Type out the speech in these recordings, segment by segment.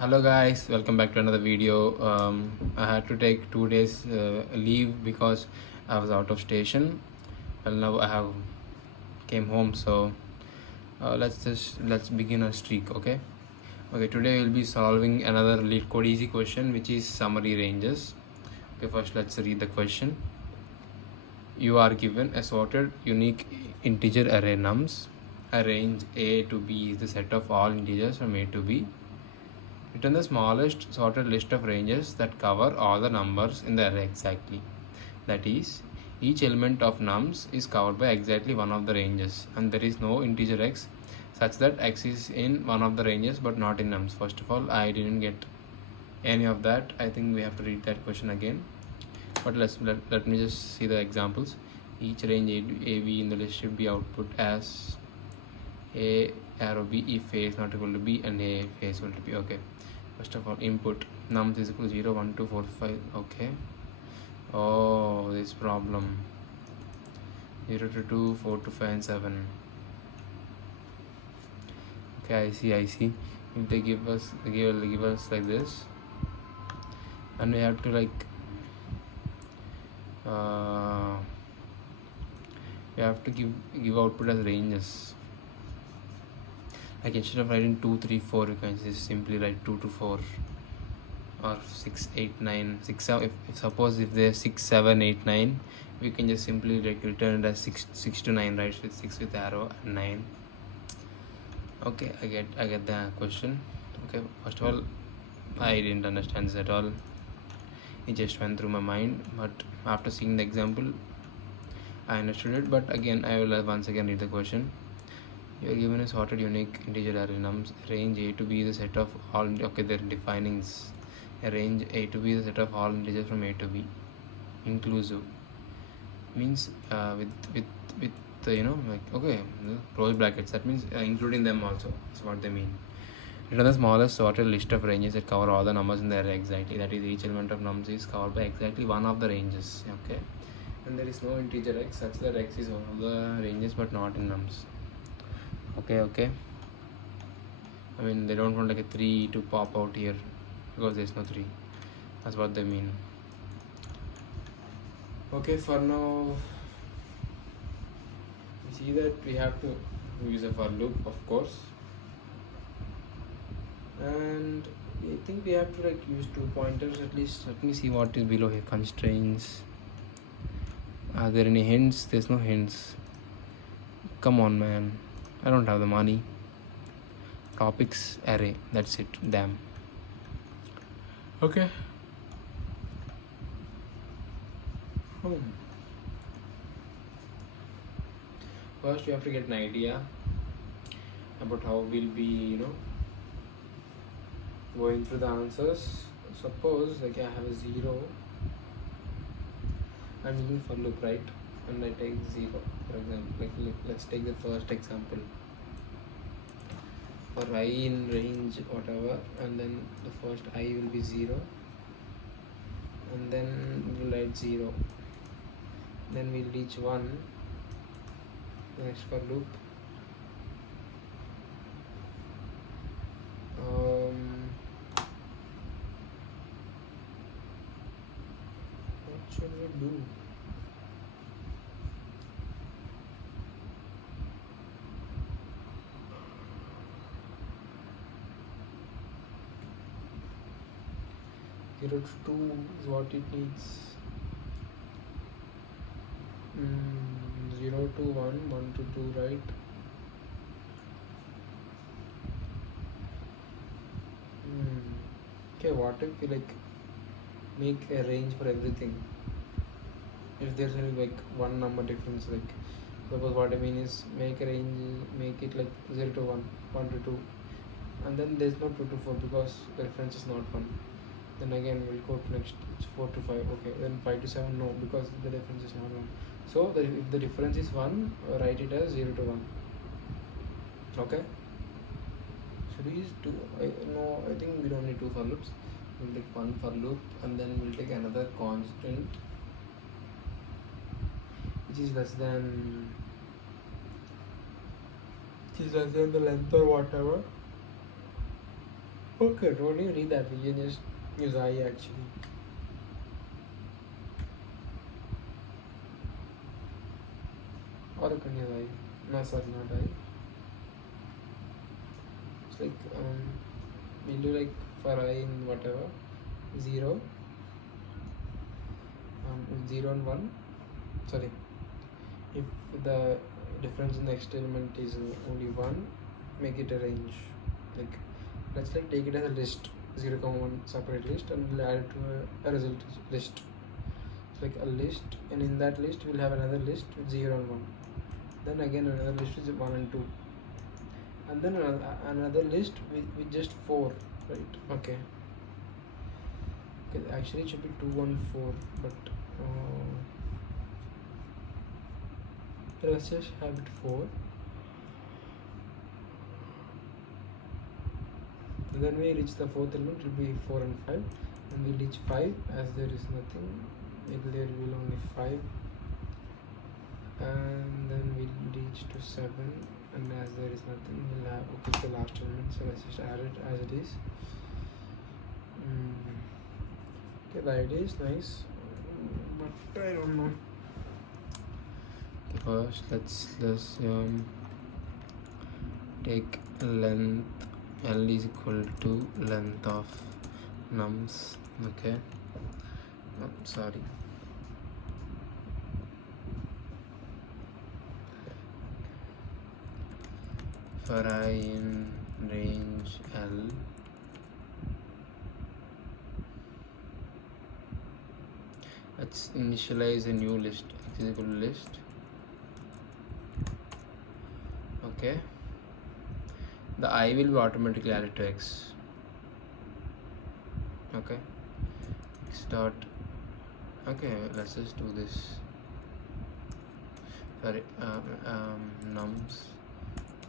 Hello guys, welcome back to another video. I had to take 2 days leave because I was out of station. Well, now I have came home, so let's begin our streak. Okay. Today we'll be solving another LeetCode easy question, which is summary ranges. Okay, first let's read the question. You are given a sorted unique integer array nums. A range A to B is the set of all integers from A to B. Return the smallest sorted list of ranges that cover all the numbers in the array exactly. That is, each element of nums is covered by exactly one of the ranges, and there is no integer x such that x is in one of the ranges but not in nums. First of all, I didn't get any of that. I think we have to read that question again. But let me just see the examples. Each range AB in the list should be output as A arrow B if A is not equal to B and A if A is equal to B. Okay. First of all, input nums is equal to 0, 1, 2, 4, 5. Okay. Oh, this problem. 0 to 2, 4 to 5 and 7. Okay, I see. If they give us like this, and we have to we have to give output as ranges. Like instead of writing 2, 3, 4, you can just simply write 2 to 4 or 6, 8, 9, 6, 7. If suppose if there's 6, 7, 8, 9, we can just simply return it as 6 to 9, right? With 6 with arrow and 9. Okay, I get the question. Okay, first of all, I didn't understand this at all. It just went through my mind, but after seeing the example, I understood it. But again, I will once again read the question. You are given a sorted unique integer array nums. Range A to B is the set of all. Okay, they're defining this. A range A to B is the set of all integers from A to B, inclusive. Means with okay, close brackets. That means including them also. That's what they mean. Return the smallest sorted list of ranges that cover all the numbers in the array exactly. That is, each element of nums is covered by exactly one of the ranges. Okay, and there is no integer x such that x is one of the ranges but not in nums. Okay. I mean, they don't want like a 3 to pop out here because there's no 3. That's what they mean. Okay, for now, we see that we have to use a for loop, of course, and I think we have to use 2 pointers at least. Let me see what is below here. Constraints. Are there any hints? There's no hints. Come on, man. I don't have the money. Topics array. That's it. Damn. Okay. First, we have to get an idea about how we'll be, going through the answers. Suppose I have a 0. I'm using for loop, right? And I take 0, for example. Let's take the first example. For I in range whatever, and then the first I will be 0, and then we'll write 0. Then we'll reach 1. Next for loop. What should we do? 0 to 2 is what it needs. 0 to 1, 1 to 2, right? Okay, what if we make a range for everything? If there's only one number difference, suppose what I mean is make a range, make it 0 to 1, 1 to 2, and then there's no 2 to 4 because the reference is not 1. Then again we'll go to next, it's 4 to 5. Okay, then 5 to 7, no, because the difference is not 1. So if the difference is 1, write it as 0 to 1. Okay, should we use 2? No, I think we don't need 2 for loops. We'll take 1 for loop, and then we'll take another constant which is less than the length or whatever. Okay, don't you read that. You can just use I actually. Or you can use I. No, sorry, not I. It's like we'll do like for I in whatever 0, 0 and 1. Sorry, if the difference in the next element is only 1, make it a range. Like let's like take it as a list, 0, 1 separate list, and we'll add it to a result list. It's like a list, and in that list we'll have another list with 0 and 1. Then again another list with 1 and 2, and then another list with just 4, right? Okay, actually it should be 2 and 4, but let's just have it 4. And then we reach the 4th element, it will be 4 and 5, and we reach 5 as there is nothing, there will only 5, and then we'll reach to 7, and as there is nothing we'll have, okay, it's the last element, so let's just add it as it is. Okay, the idea is nice, but I don't know. First let's take length. L is equal to length of nums. Okay, no, sorry, for I in range L, let's initialize a new list, x is equal to list. Okay, the I will be automatically added to x. Okay, x dot, okay, let's just do this. Sorry, nums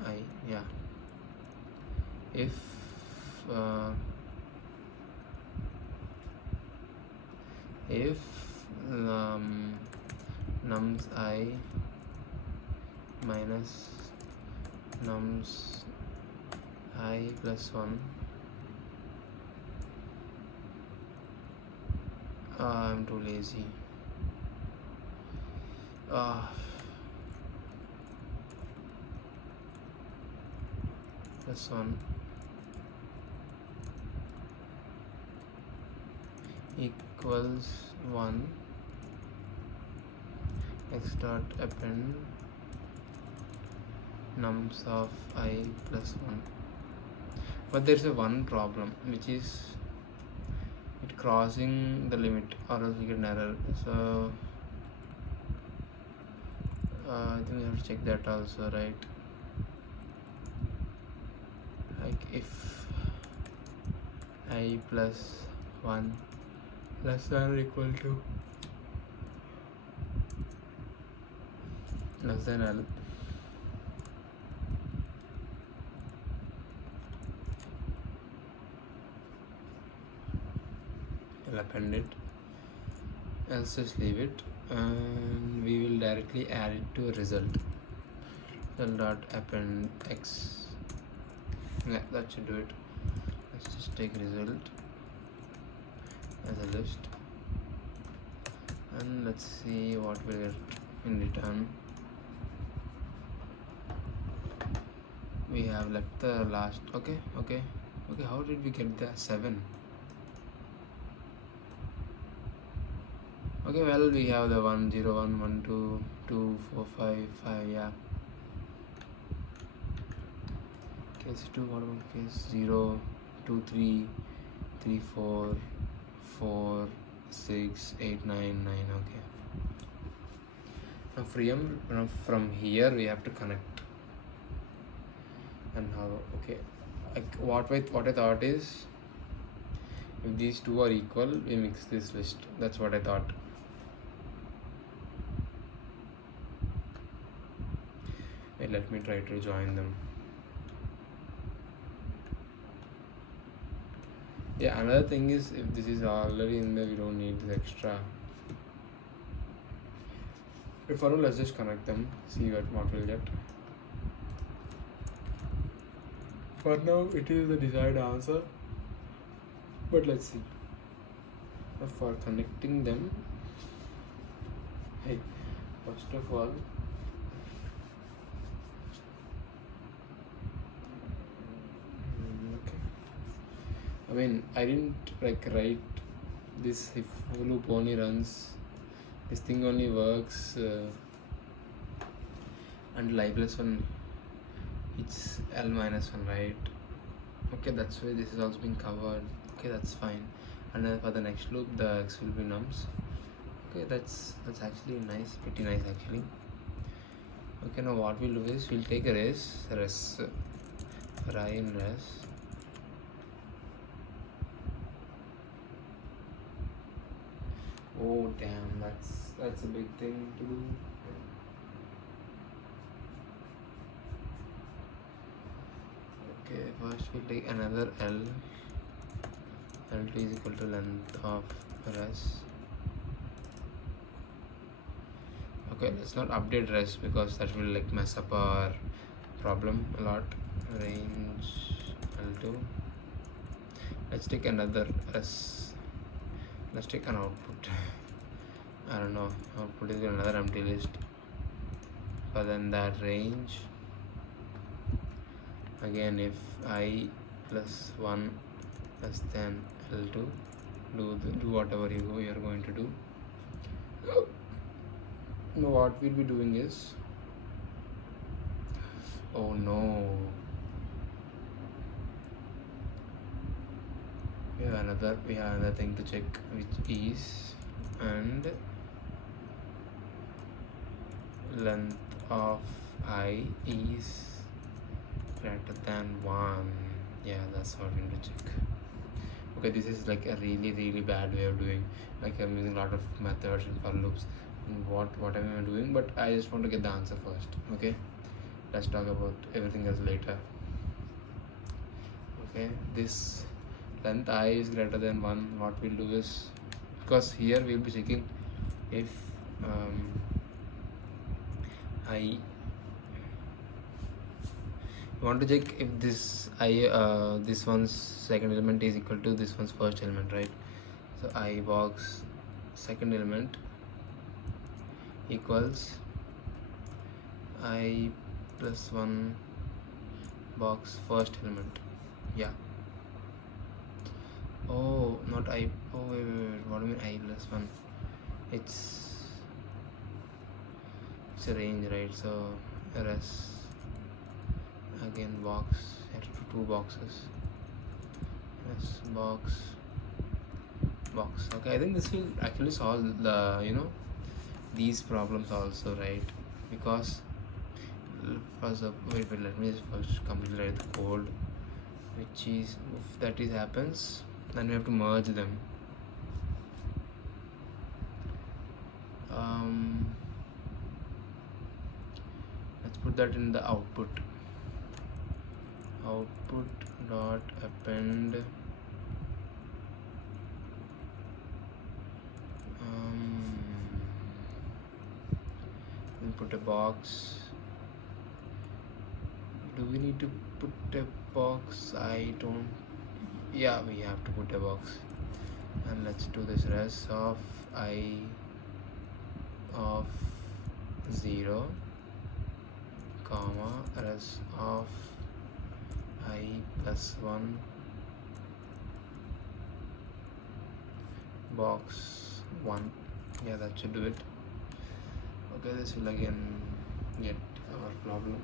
I, yeah, if nums I minus nums I plus 1, I'm too lazy. Plus 1 equals 1, x dot append nums of I plus 1. But there's a one problem, which is it crossing the limit, or else we get an error. So I think we have to check that also, right? Like if I plus 1 less than or equal to less than L, I'll append it, else just leave it, and we will directly add it to a result. Result dot append x. Yeah, that should do it. Let's just take result as a list, and let's see what we get in return. We have left the last. Okay, how did we get the 7? Okay, well, we have the 1 0 1 1 2 2 4 5 5, yeah. Case 2, what about case 0 2 3 3 4 4 6 8 9 9. Okay, now from here we have to connect. And how? Okay, like what I thought is, if these two are equal, we mix this list. That's what I thought. Wait, let me try to join them. Yeah, another thing is, if this is already in there, we don't need this extra. But for now, let's just connect them, see what we'll get. For now, it is the desired answer. But let's see. For connecting them, hey, first of all, okay. I mean, I didn't like write this if loop only runs. This thing only works until I plus 1 it's L minus 1, right? Okay, that's why this is also being covered. Okay, that's fine. And then for the next loop, the x will be nums. Okay, that's actually nice, pretty nice actually. Okay, now what we'll do is we'll take a res for I in res. Oh damn, that's a big thing to do. Okay, first we'll take another L. L2 is equal to length of res. Okay, let's not update res because that will like mess up our problem a lot. Range L2. Let's take another res. Let's take an output. I don't know, output is another empty list. But then that range, again, if I plus 1 less than L2, do whatever you're going to do. Now what we'll be doing is, oh no, we have another thing to check, which is and length of I is greater than 1. Yeah, that's what we need to check. Okay, this is like a really bad way of doing, like I'm using a lot of methods and for loops. What am I doing? But I just want to get the answer first. Okay, let's talk about everything else later. Okay, this length I is greater than 1. What we'll do is, because here we'll be checking if I want to check if this this one's second element is equal to this one's first element, right? So I box second element equals I plus 1 box first element. Yeah. Oh, not I. Oh, wait. What do you mean I plus 1? It's a range, right? So res again box, two boxes. Yes, box. Okay, I think this will actually solve the these problems also, right? Because first wait, let me just first completely write the code, which is if that is happens, then we have to merge them. Let's put that in the output dot append put a box. Do we need to put a box? I don't. Yeah, we have to put a box. And let's do this res of I of 0 comma res of I plus 1 box 1. Yeah, that should do it. Okay, this will again get our problem.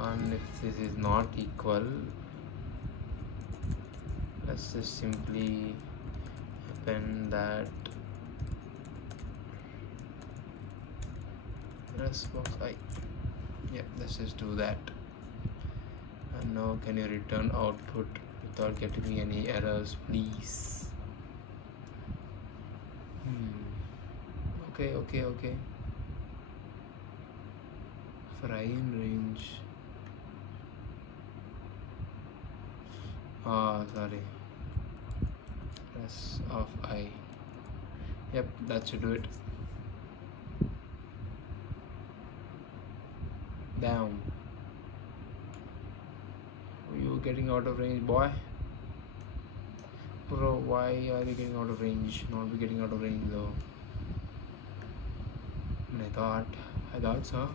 And if this is not equal, let's just simply append that res box I. Yeah, let's just do that. And now can you return output without getting me any errors, please? Okay. For I in range. Sorry. Res of I. Yep, that should do it. Damn. You getting out of range, boy? Bro, why are you getting out of range? Not be getting out of range though. I thought so.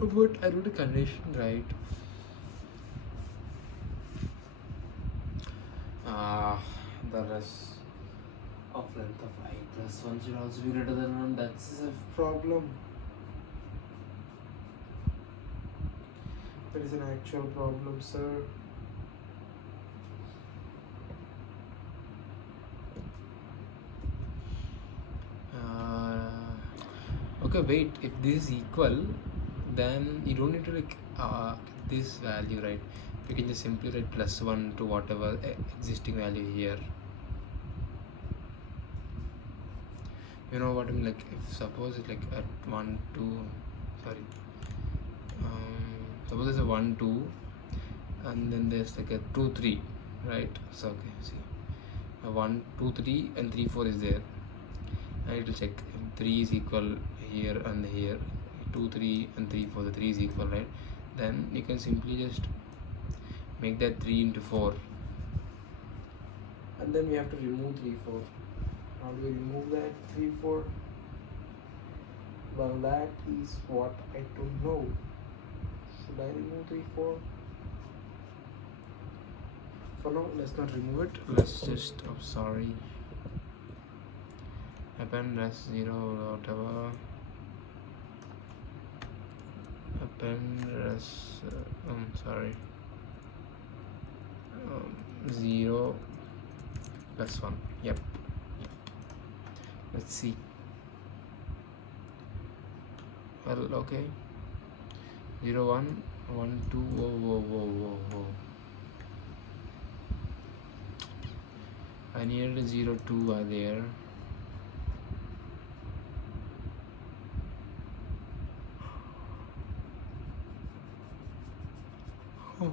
But I wrote a condition, right? The rest of length of I plus 1 should also be greater than 1. That's a problem. There is an actual problem, sir. Okay, wait. If this is equal, then you don't need to like this value, right? You can just simply write plus 1 to whatever existing value here. You know what I mean? Like if suppose it's like at 1 2, sorry. Suppose there's a 1 2 and then there's like a 2 3, right? So okay, see, a 1 2 3 and 3 4 is there, and it will check if 3 is equal here and here, 2 3 and 3 4, the 3 is equal, right? Then you can simply just make that 3 into 4, and then we have to remove 3 4. How do we remove that 3 4? Well, that is what I don't know. Should I remove 3 4? For now, let's not remove it. let's just sorry, append rest 0 whatever, append rest 0 plus 1. Yep. Let's see. Well, okay. 0 1 1 2. Whoa. I needed a 0 2 are there. Oh,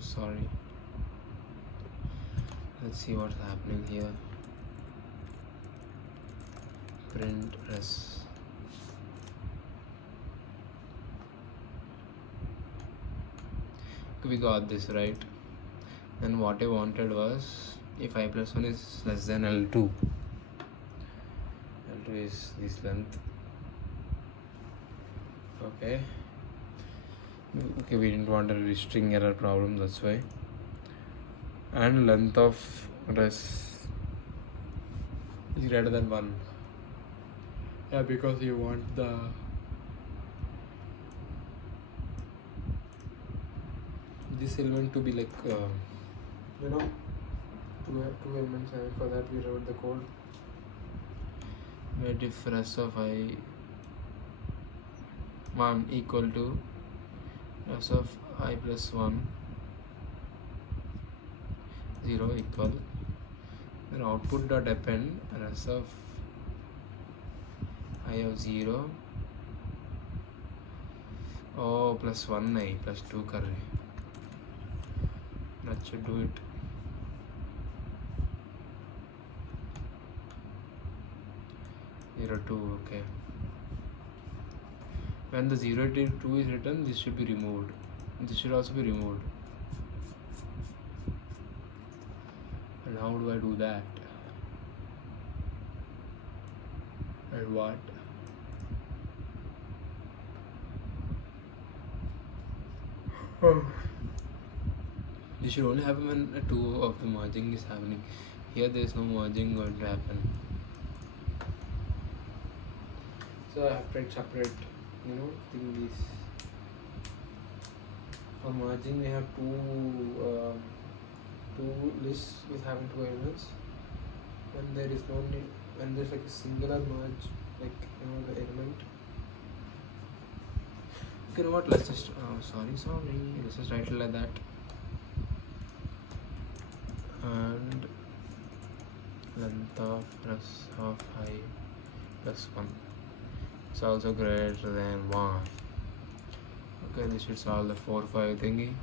sorry. Let's see what's happening here. Print res. We got this right. Then what I wanted was if I plus 1 is less than L2. L2 is this length. Okay, we didn't want a string error problem, that's why. And length of res is greater than 1. Yeah, because you want this element to be like You know, two elements, and for that we wrote the code. where if res of I 1 equal to res of I plus 1 0 equal, then output dot append res of I of 0 plus 1 I plus 2 कर रहे, that should do it. Zero 2. Okay, when the 0 2 is written, this should be removed. This should also be removed. And how do I do that? And what? This should only happen when 2 of the merging is happening. Here there is no merging going to happen. So I have to write separate, thingies. For merging, we have two lists with having 2 elements. When there is no need, when there's like a singular merge, like the element. You know what? Let's just sorry. Let's just write it like that. And length of res of I plus 1 is also greater than 1. Okay, this should solve the 4 5 thingy.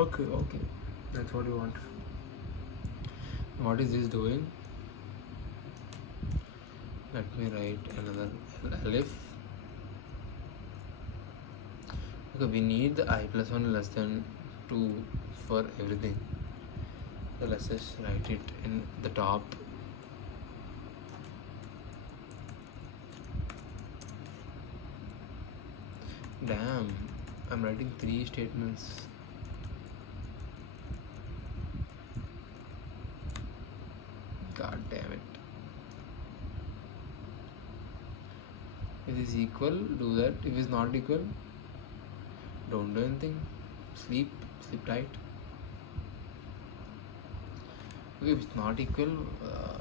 Okay, that's what you want. What is this doing? Let me write another elif. Okay, we need the I plus 1 less than 2 for everything. So let's just write it in the top. Damn, I'm writing 3 statements. God damn it. If it is equal, do that. If it's not equal, don't do anything. Sleep tight. Okay, if it's not equal,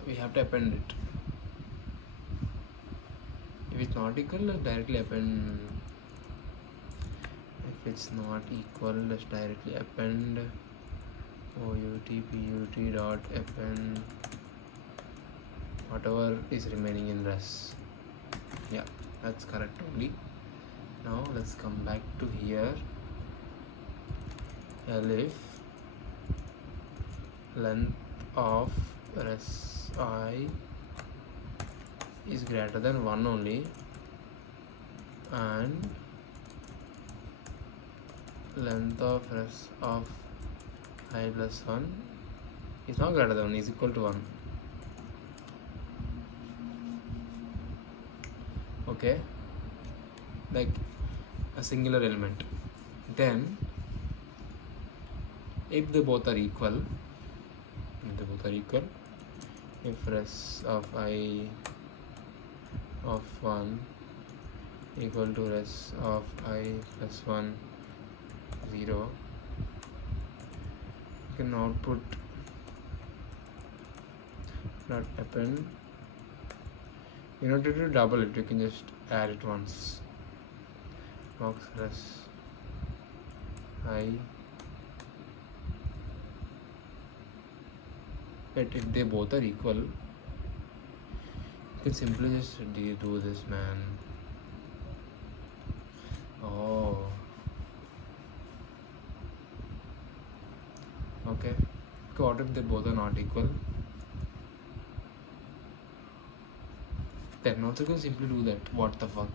we have to append it. If it's not equal, directly append. If it's not equal, let's directly append out dot append whatever is remaining in res. Yeah, that's correct only. Now let's come back to here. Elif length of res I is greater than 1 only, and length of res of I plus 1 is not greater than 1, is equal to 1. Okay, like a singular element. Then if they both are equal, if res of I of 1 equal to res of I plus 1 0, you can output not append. You don't have to double it, you can just add it once. Box res I. But if they both are equal, you can simply just do this, man. Oh, okay. So what if they both are not equal? Then also can simply do that. What the fuck?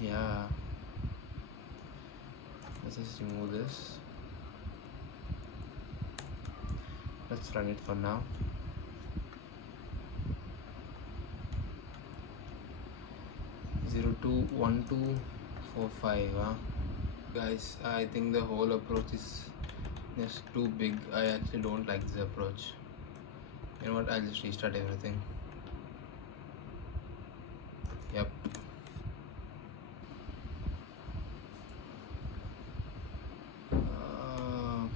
Yeah. Let's just remove this. Let's run it for now. Zero 2 1 2 4 5. Guys, I think the whole approach is just too big. I actually don't like this approach. You know what? I'll just restart everything. Yep.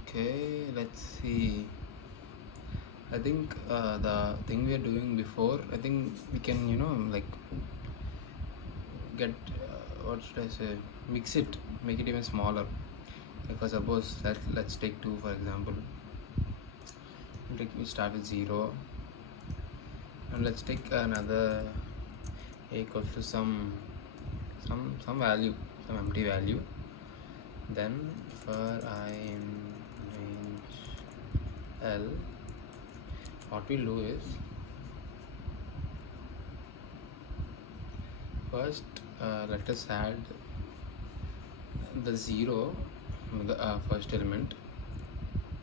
Okay, let's see. I think the thing we are doing before, I think we can, like get, what should I say, mix it, make it even smaller. Because suppose let's take 2 for example. We start with 0, and let's take another a equals to some value, some empty value. Then for I in range L, what we'll do is first let us add the 0, the first element,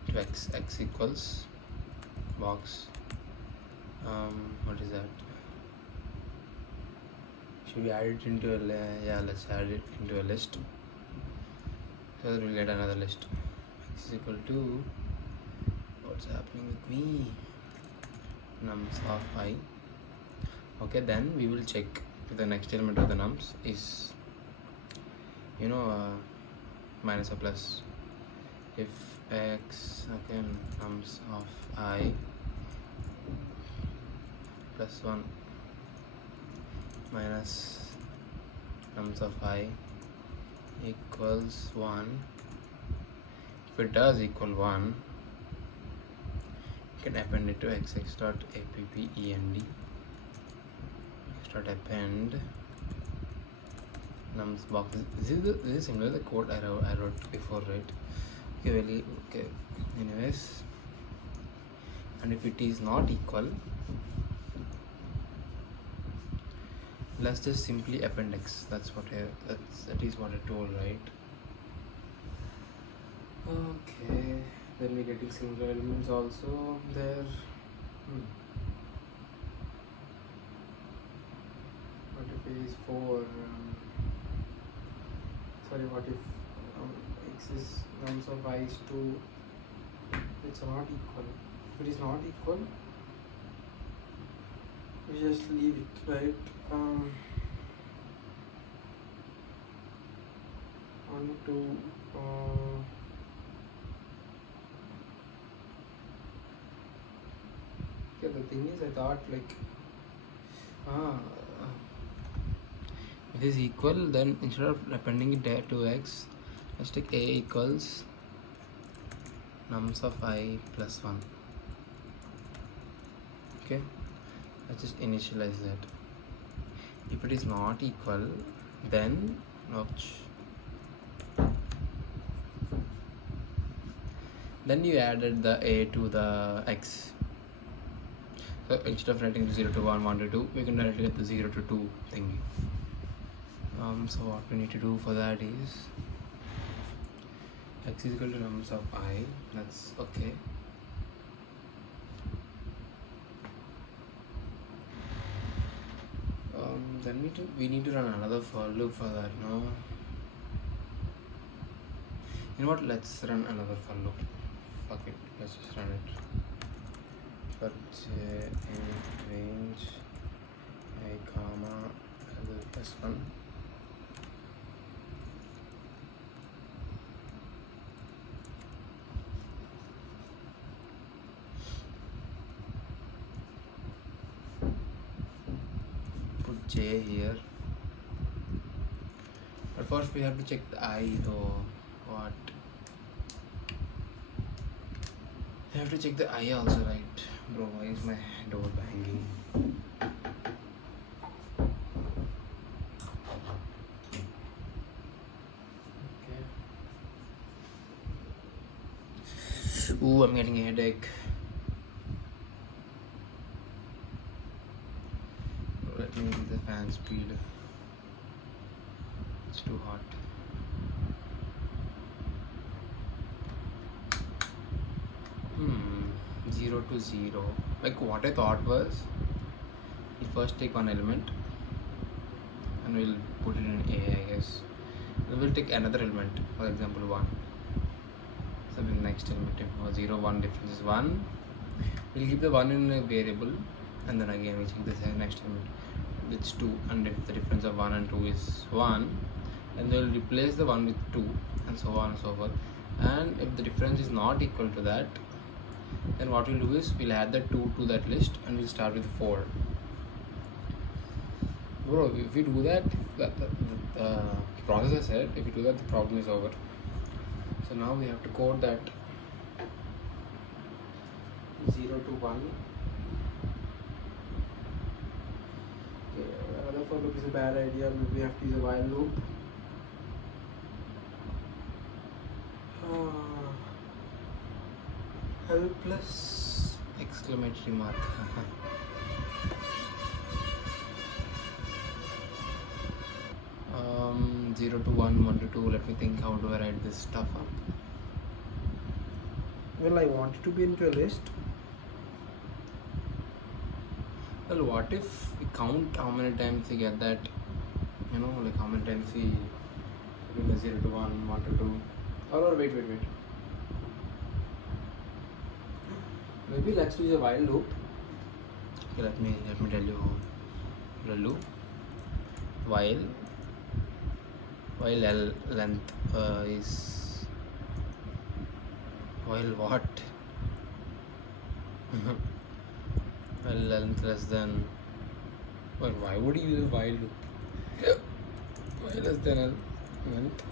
to x equals box. What is that? Should we add it into a yeah, let's add it into a list, so that we'll get another list. X is equal to, what's happening with me, nums of I. Okay, then we will check if the next element of the nums is minus or plus. If x, okay, nums of I plus 1 minus nums of I equals 1. If it does equal 1, you can append it to x dot append, x dot append nums box. This is similar to the code I wrote before, right? Okay. Anyways, and if it is not equal, let's just simply append x. That is what I told, right? Okay. Then we're getting singular elements also there. What if it is 4? Sorry, what if x is nums of I is 2? It's not equal. If it is not equal, we just leave it, right? 1, 2. Okay, the thing is, I thought like, if it is equal, then instead of appending it there to x, let's take a equals nums of I plus 1. Okay, let's just initialize that. If it is not equal, then then you added the a to the x. So instead of writing 0 to 1, 1 to 2, we can directly get the 0 to 2 thingy. So what we need to do for that is x is equal to nums of I. That's okay. Then we need to run another for loop for that. No. You know what? Let's run another for loop. Fuck it. Let's just run it. For j in range I comma L plus 1. Put j here. But first we have to check the I though. What? I have to check the I also, right? Bro, why is my door banging? Okay. Ooh, I'm getting a headache. Let me increase the fan speed. It's too hot. Zero to 0. Like what I thought was, we first take one element and we'll put it in A, I guess. Then we'll take another element, for example 1. So the next element, if 0, 1 difference is 1, we'll keep the 1 in a variable, and then again we check the next element. It's 2, and if the difference of 1 and 2 is 1, then we'll replace the 1 with 2, and so on and so forth. And if the difference is not equal to that, then what we'll do is we'll add the 2 to that list and we'll start with 4. Bro, if we do that, the process I said, if we do that, the problem is over. So now we have to code that 0 to 1. Okay, another for loop is a bad idea. We have to use a while loop. Helpless exclamatory mark. 0 to 1, 1 to 2. Let me think, how do I write this stuff up? Well, I want it to be into a list. Well, what if we count how many times we get that, you know, like how many times we do the 0 to 1, 1 to 2. Or wait. Maybe let's use a while loop. Okay, let me tell you how the loop. While L length is while what? While length less than. Well, why would you use a while loop? While less than L length.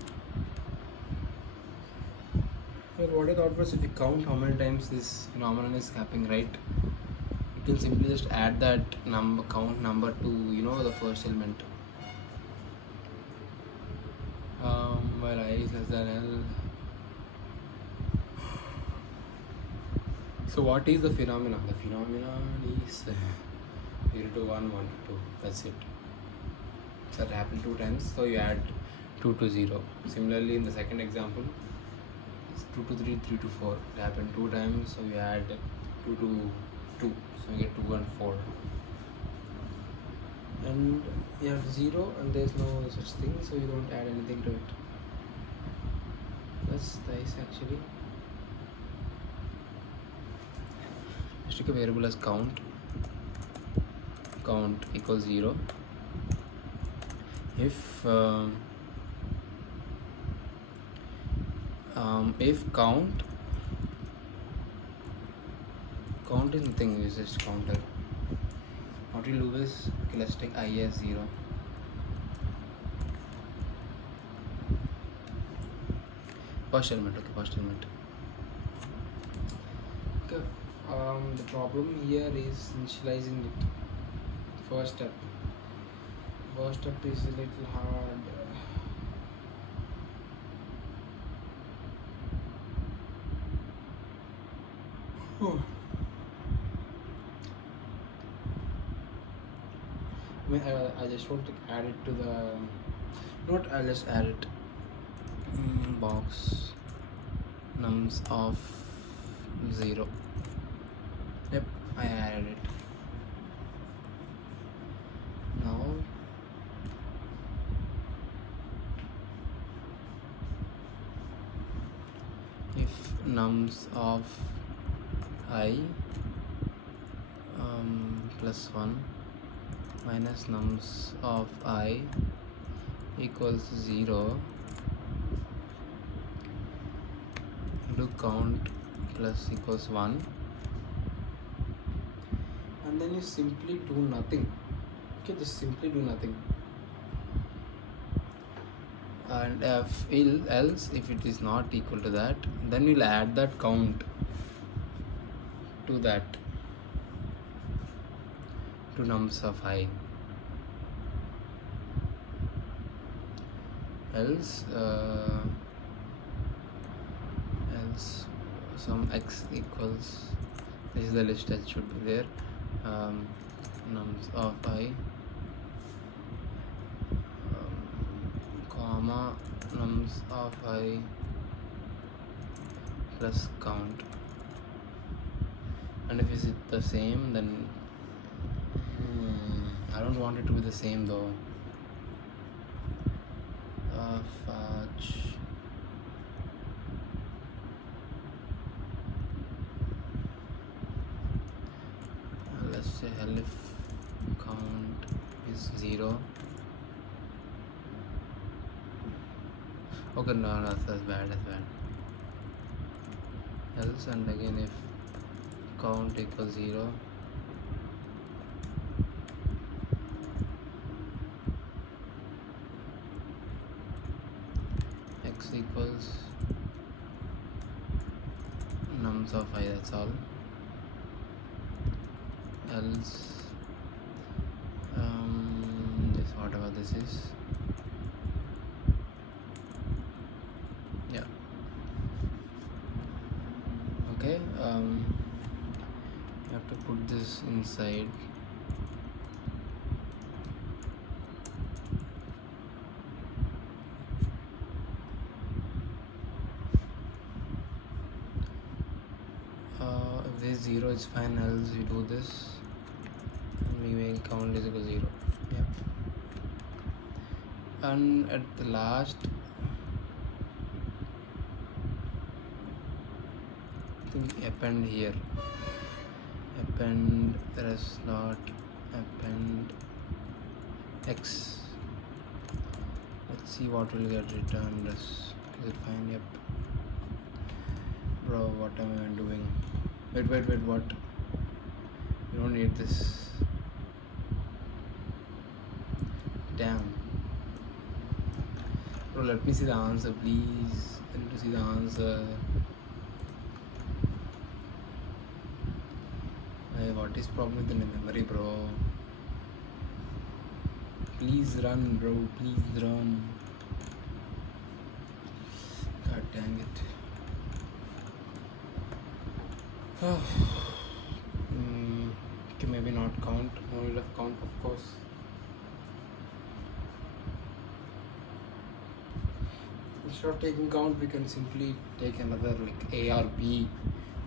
Well, what I thought was if you count how many times this phenomenon is happening, right? You can simply just add that count number to, you know, the first element. while I is less than L. So what is the phenomenon? The phenomenon is 0 to 1, 1 to 2. That's it. So that happened 2 times. So you add 2 to 0. Similarly, in the second example, it's 2 to 3, 3 to 4. It happened 2 times. So you add 2 to 2. So you get 2 and 4. And you have 0 and there's no such thing, so you don't add anything to it. That's nice actually. Let's take a variable as count. Count equals 0. If count is nothing, it's just counter. What we'll do is, okay, let's take I as 0. First element, okay, first element. Okay. The problem here is initializing it. First step. First step is a little hard. I mean, I just want to add it to the. Not, I'll just add it. Box nums of 0. Yep, I added it. Now if nums of I plus 1 minus nums of I equals 0, do count plus equals 1, And then you simply do nothing. Okay, just simply do nothing. and else if it is not equal to that, then we'll add that count to that, to nums of I. Else some x equals, this is the list that should be there, nums of I comma nums of I plus count. And if is it the same, then I don't want it to be the same though. Fetch let's say if count is 0. Okay, no, that's bad, else, and again if count equals 0, x equals nums of I, that's all. Else this whatever this is, yeah, okay. You have to put this inside. If this 0 is fine, else you do this and we make count is equal to 0. Yeah. And at the last, I think append here, append res dot append x. Let's see what will get returned. Is it fine? Yep. Bro, what am I doing? Wait, what? You don't need this. Damn. Bro, let me see the answer, please. I need to see the answer. Hey, what is problem with the memory, bro? Please run, bro. Please run. God dang it. Okay, maybe not count. No need of count, of course. Instead of taking count, we can simply take another like A or B,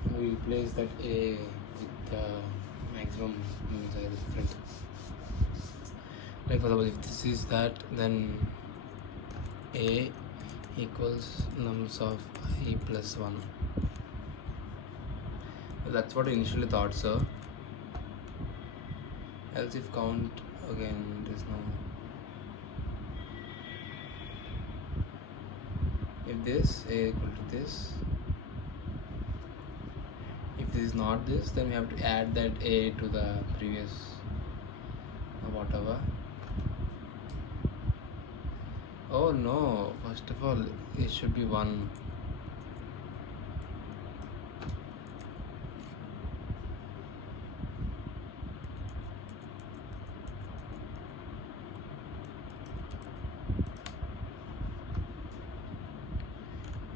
and we replace that A with the maximum different. Like for example, if this is that, then A equals nums of I plus 1. Well, that's what I initially thought, sir. Else if count again, there's no. If this A equal to this, if this is not this, then we have to add that A to the previous whatever. Oh no, first of all, it should be 1.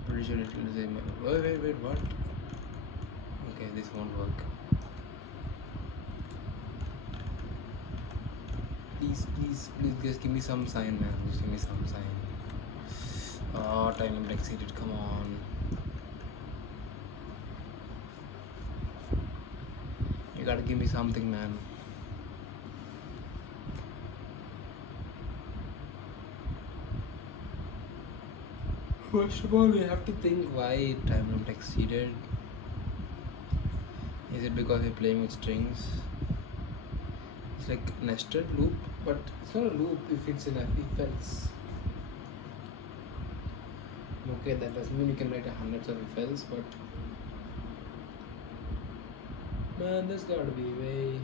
Pretty sure it will say, wait, what? Okay, this won't work. Please, just give me some sign, man. Just give me some sign. Oh, time limit exceeded. Come on. You gotta give me something, man. First of all, we have to think why time limit exceeded. Is it because we're playing with strings? It's like nested loop, but it's not a loop if it's in a if else. Okay, that doesn't mean you can write hundreds of if else, but man, there's gotta be a way.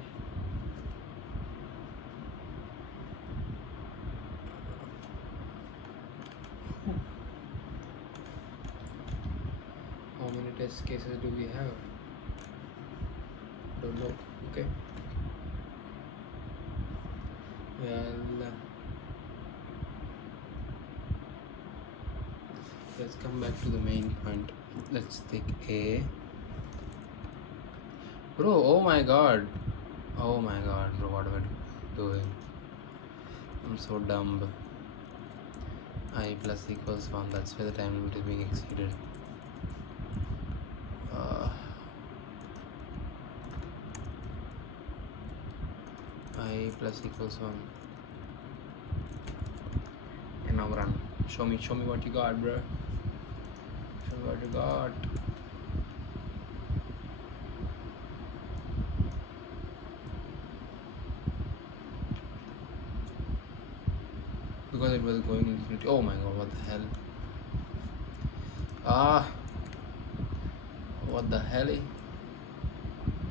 How many test cases do we have? Don't know. Okay. Well, let's come back to the main point. Let's take A. Bro, oh my god, bro, what am I doing? I'm so dumb. I plus equals 1, that's where the time limit is being exceeded. I plus equals 1. And now run. Show me what you got, bro. Show me what you got. Because it was going infinity. Oh my god, what the hell? What the hell?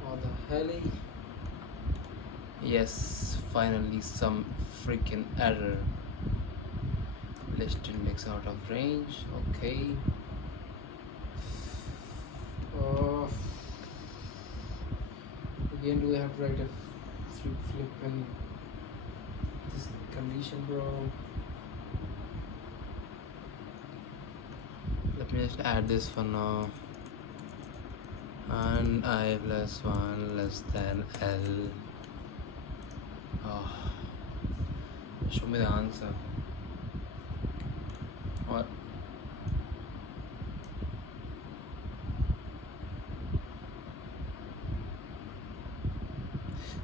What the hell? Yes, finally some freaking error. List index out of range. Okay. Again, do we have to write a flip and this condition, bro? Let me just add this for now. And I plus 1 less than L. Show me the answer. What?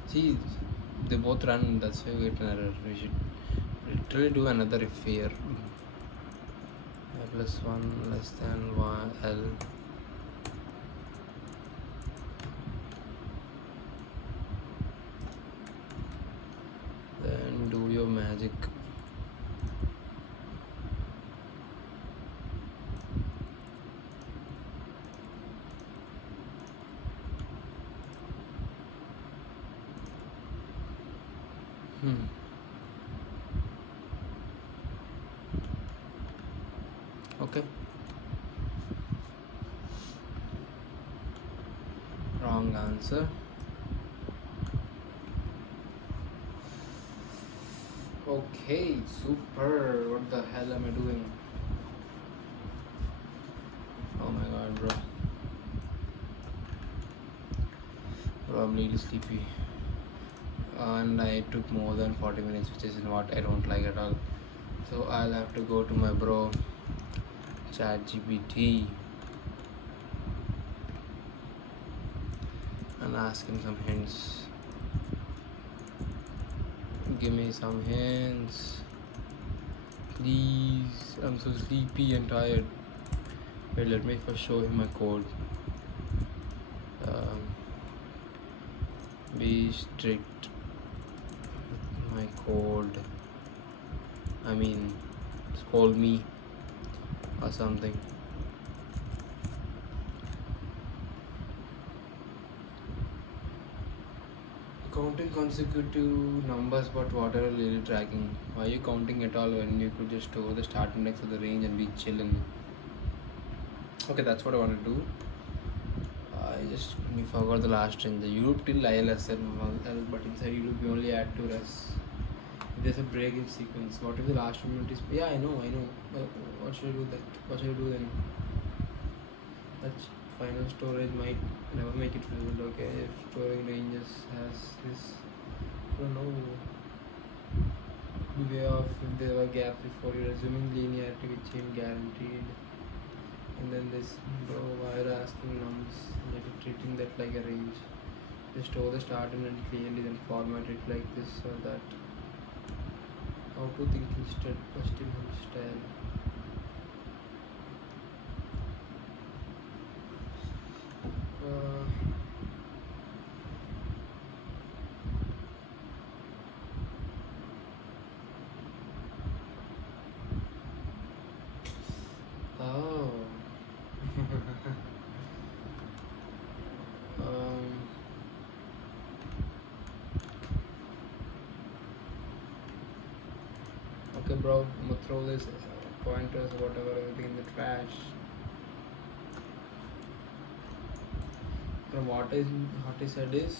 See, they both run, that's why we get an error. We should literally do another if here. I plus 1 less than 1 L. Then do your magic. Okay. Wrong answer. Okay, super. What the hell am I doing? Bro, I'm really sleepy. And I took more than 40 minutes, which is what I don't like at all. So I'll have to go to my bro ChatGPT and ask him some hints. Give me some hints, please. I'm so sleepy and tired. Wait, let me first show him my code. Be strict with my code. I mean, scold me or something. Counting consecutive numbers, but what are you really tracking? Why are you counting at all when you could just store the start index of the range and be chillin'? Okay, that's what I want to do. We forgot the last range. The loop till ILS and but inside loop we only add 2 res. If there's a break in sequence, what if the last element is? Yeah, I know. What should I do that? What should I do then? That final storage might never make it visible. Okay, if storing ranges has this, I don't know. Beware of if there are gaps before you're assuming linearity which ain't guaranteed. And then this bro, why are you asking nums? Like treating that like a range. Just store the start and clearly, then format it like this or that. How to think instead, first in hum style. Oh. Okay, bro, I'm gonna throw this pointers, whatever, everything in the trash. From what he said is,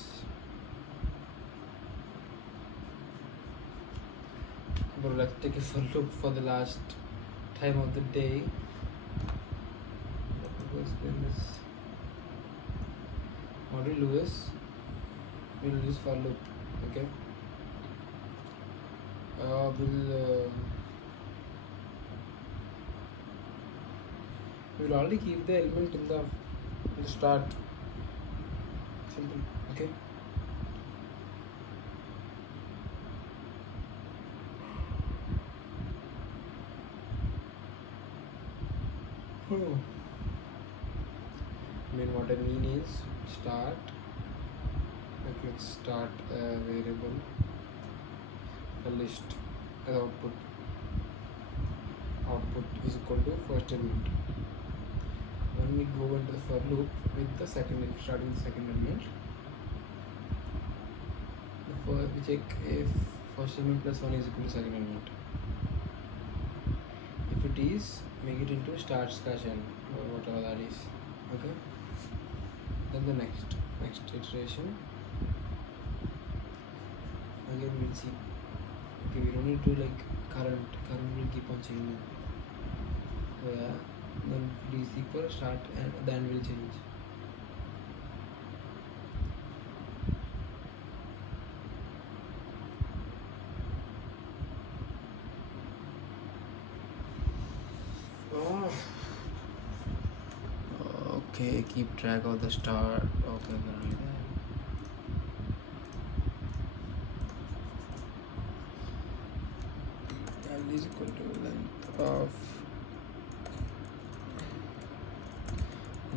bro, let's take a full look for the last time of the day. Let me explain this. What we'll do is, we'll use for loop, okay? We'll already keep the element in the start. Simple, okay? I mean, what I mean is start. Like, let's start a variable, a list as output. Output is equal to first element. When we go into the for loop with the second element, starting the second element, we check if first element plus 1 is equal to second element. If it is, make it into start slash n or whatever that is. Okay. Then the next iteration. Again we'll see. Okay, we don't need to like current will keep on changing. So yeah, then it is equal start and then will change. Okay, keep track of the start. Okay, then L is equal to length of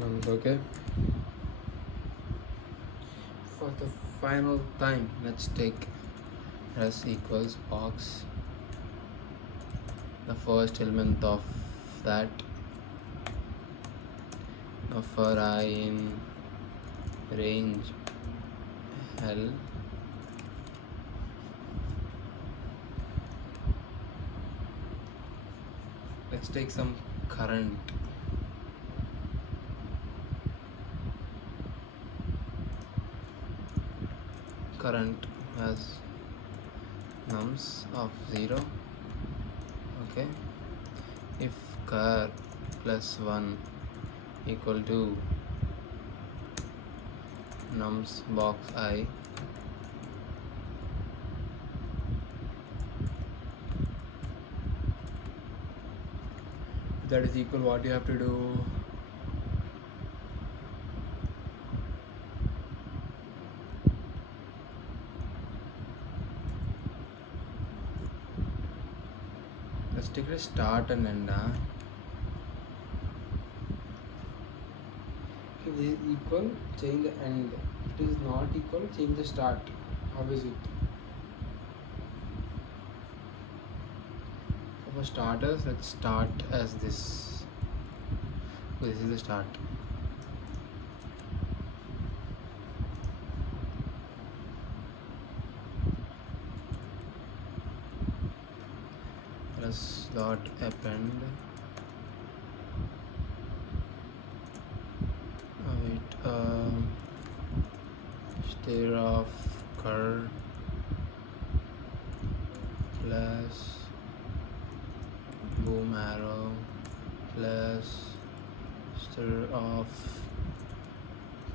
nums. Okay. For the final time, let's take res equals box, the first element of that. For I in range L, let's take some current. Current has nums of 0. Okay, if cur plus 1 equal to nums box I that is equal, what you have to do, let's take a start and end. If this is equal, change the end. If it is not equal, change the start. How is it? So for starters, let's start as this. This is the start. Plus dot append. Stir of cur plus boom arrow plus stir of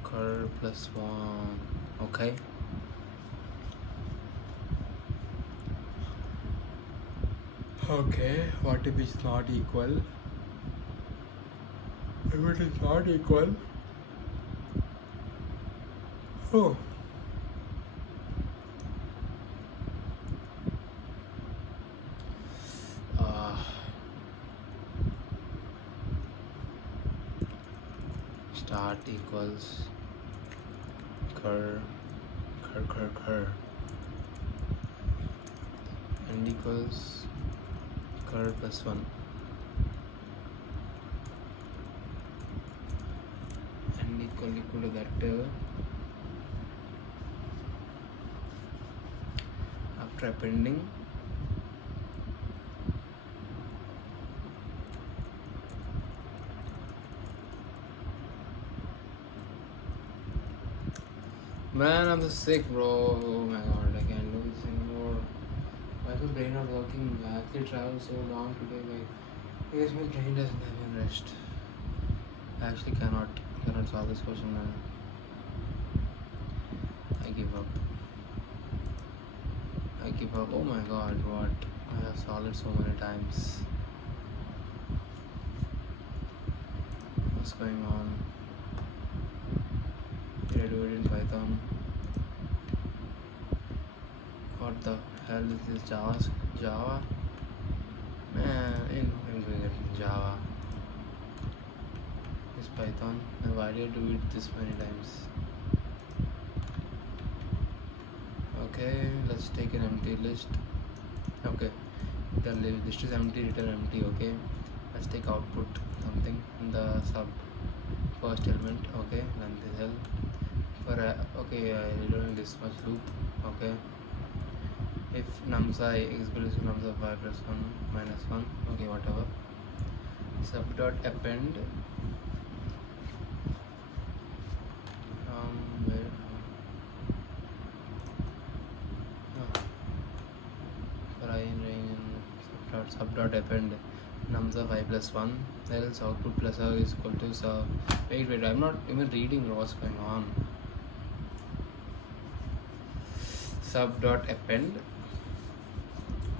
cur plus 1. Okay. Okay, what if it's not equal? If it is not equal, oh, start equals cur and equals cur plus 1 and equal to that. After appending, man, I'm just sick, bro. Oh my god, I can't do this anymore. Why is my brain not working? I actually traveled so long today, like, I guess my brain doesn't have any rest. I actually cannot solve this question, man. I give up. Oh my god, what? I have solved it so many times. What's going on? Did I do it in Python? What the hell is this? Java? Man, I'm doing it in Java. This Python. And why did I do it this many times? Okay, let's take an empty list. Okay, the list is empty, return empty. Okay, let's take output something in the sub first element. Okay, then this hell for okay, doing this much loop. Okay, if nums I is equal to nums of I plus 1 minus 1. Okay, whatever. Sub dot append. Sub dot append nums of I plus 1, else output plus I is equal to sub. Wait, I'm not even reading what's going on. Sub dot append.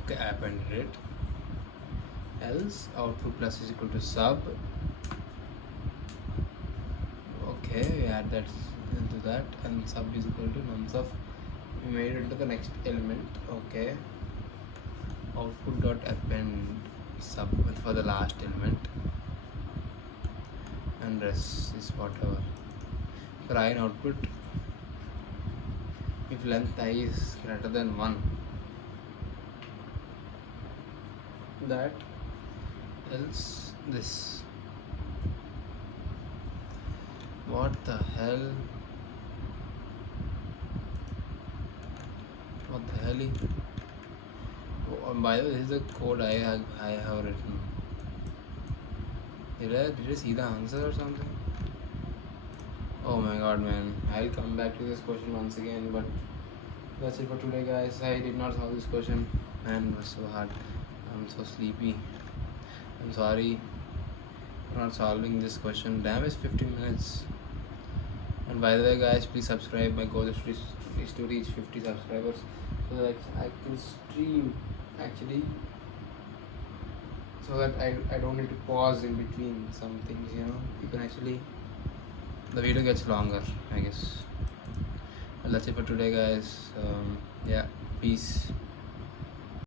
Okay, I appended it. Else output plus is equal to sub. Okay, we add that into that, and sub is equal to nums of. We made it into the next element. Okay. Output dot append sub for the last element, and rest is whatever. For I in output, if length I is greater than 1, that, else this. What the hell? What the hell? Oh, by the way, this is the code I have written. Did I see the answer or something? Oh my god, man. I'll come back to this question once again, but that's it for today, guys. I did not solve this question, and it was so hard. I'm so sleepy. I'm sorry for not solving this question. Damn, it's 15 minutes. And by the way guys, please subscribe. My goal is to reach 50 subscribers so that I can stream actually, so that I don't need to pause in between some things, you know. You can actually, the video gets longer, I guess. Well, that's it for today guys. Yeah, peace.